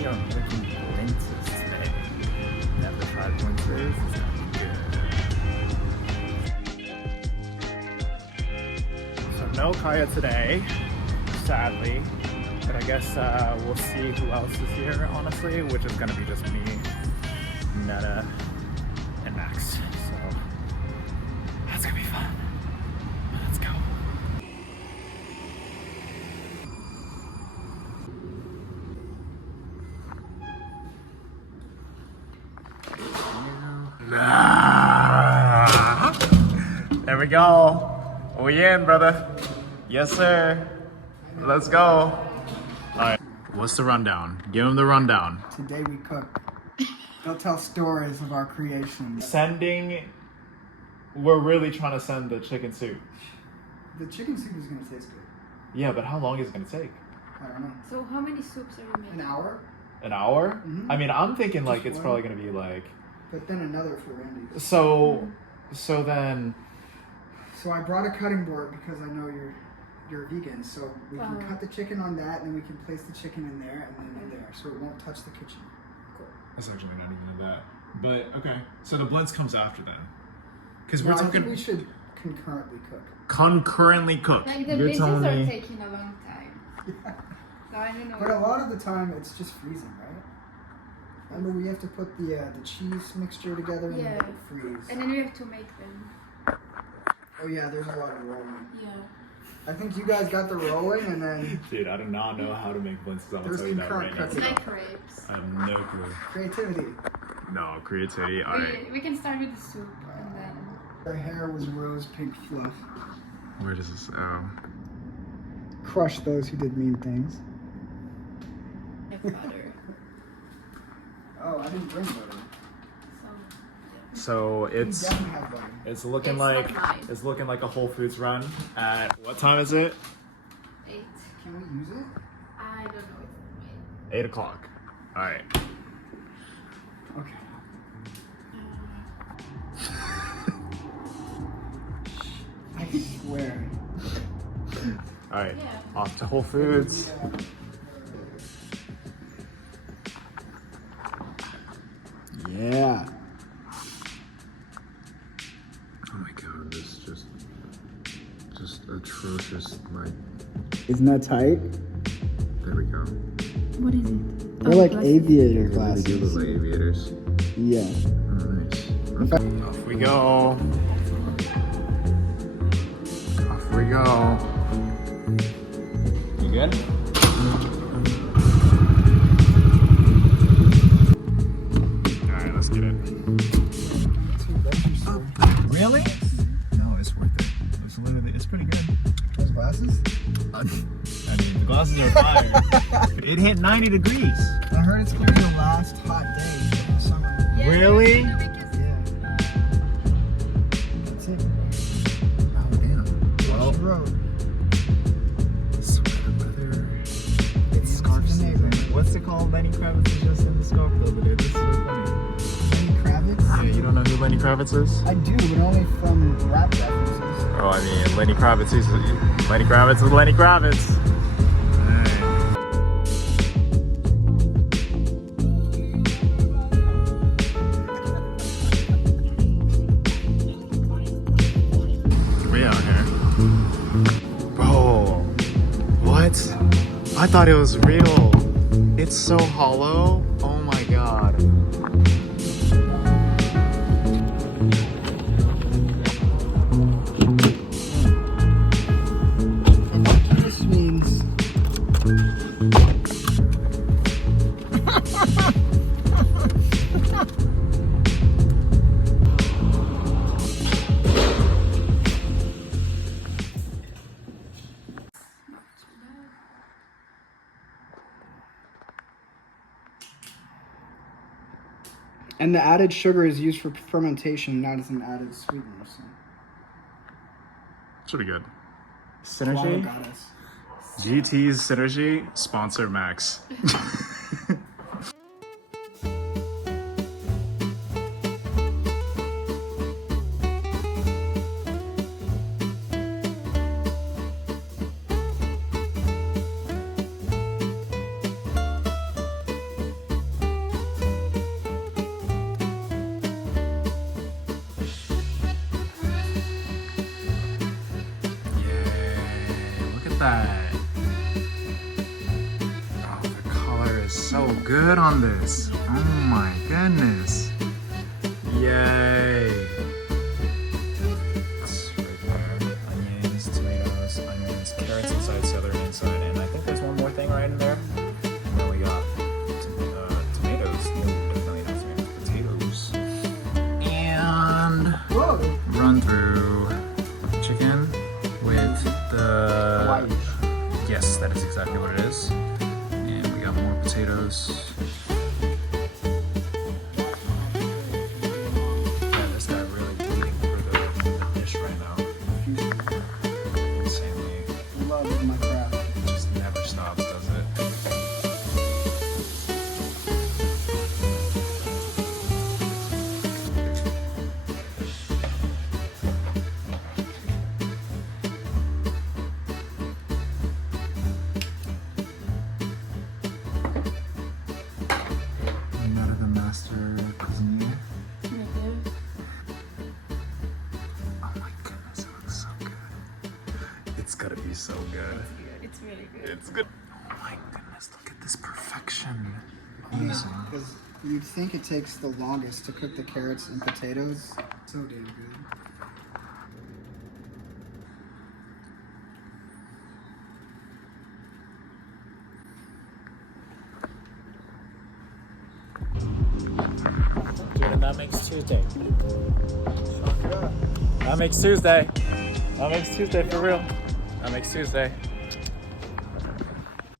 We are making Blintzes today. Never tried Blintzes. It's gonna be good. So no Kaya today, sadly. But I guess we'll see who else is here, honestly, which is gonna be just me, Netta, and Max. So that's gonna be fun. Let's go. There we go. We in, brother. Yes, sir. Let's go. All right. What's the rundown? Give him the rundown. Today we cook. They'll tell stories of our creations. We're really trying to send the chicken soup. The chicken soup is gonna taste good. Yeah, but how long is it gonna take? I don't know. So how many soups are you making? An hour? An hour? Mm-hmm. I mean, I'm thinking like Just it's one. probably gonna be like. But then another for Randy. So then. So I brought a cutting board because I know you're vegan. So we can cut the chicken on that, and then we can place the chicken in there and then in there, so it won't touch the kitchen. Cool. That's actually not even that. But okay, so the blintz comes after then. Because No, we're I talking. think we should concurrently cook. Concurrently cook. Like the You're Blintzes telling are me. taking a long time. So I don't know. But a lot of the time, it's just freezing, right? Remember, we have to put the cheese mixture together and Yeah. let it freeze. And then we have to make them. Oh yeah, there's a lot of rolling. Yeah. I think you guys got the rolling, and then Dude, I do not know how to make blintzes. I'm gonna There's tell you that concurrent right It's now. cooking. like crepes. I have no clue. creativity. No, creativity. Alright. We can start with the soup and then. Her hair was rose pink fluff. Where does this Crush those who did mean things. Have butter. Oh, I didn't bring butter. So We it's definitely have butter. it's looking It's like not mine. it's looking like a Whole Foods run at what time is it? 8. Can we use it? I don't know. 8 o'clock. Alright. Okay. I swear. Alright. Yeah. Off to Whole Foods. Yeah. Oh my god, this is just atrocious. Like, Isn't that tight? there we go. What is it? They're like aviator They glasses. do look like aviators. Yeah. Nice. Off we go. Off we go. You good? Alright, let's get it. Really? No, it's worth it. It's pretty good. Those glasses? I mean, the glasses are fire. It hit 90 degrees. I heard it's gonna be the last hot day in the summer. Yeah, Really? Yeah. That's it. Oh, damn. Well, Watch the road. sweater weather. It's Scarf the season. neighborhood. What's it called? Lenny Kravitz is just in the scarf the other day. This is so funny. Lenny Kravitz? Yeah, you don't know who Lenny Kravitz is? I do, but only from rap references. Oh, I mean, Lenny Kravitz is Lenny Kravitz. We out here. Bro, what? I thought it was real. It's so hollow. Oh my god. This means and the added sugar is used for fermentation, not as an added sweetener. So. It's pretty good. Swallow Synergy? got us. GT's Synergy, sponsor Max. that. Oh, the color is so good on this. Oh my goodness. Yay. It's right there. Onions, tomatoes, onions, carrots inside, celery inside, and I think there's one more thing right in there. And then we got tomatoes. No, definitely not tomatoes. Potatoes. And Whoa! run through chicken with the... Hawaii. Yes, that is exactly what it is. And we got more potatoes. Yeah, this guy really bleeding for the dish right now. Insanely. Love my craft. It just never stops, does it? None of the master cuisinier. Oh my goodness, it looks so good. It's gotta be so good. It's really good. It's good. Oh my goodness, look at this perfection. Amazing. Because you'd think it takes the longest to cook the carrots and potatoes. So damn good. Dude, and that makes Tuesday. That makes Tuesday. That makes Tuesday for real. That makes Tuesday.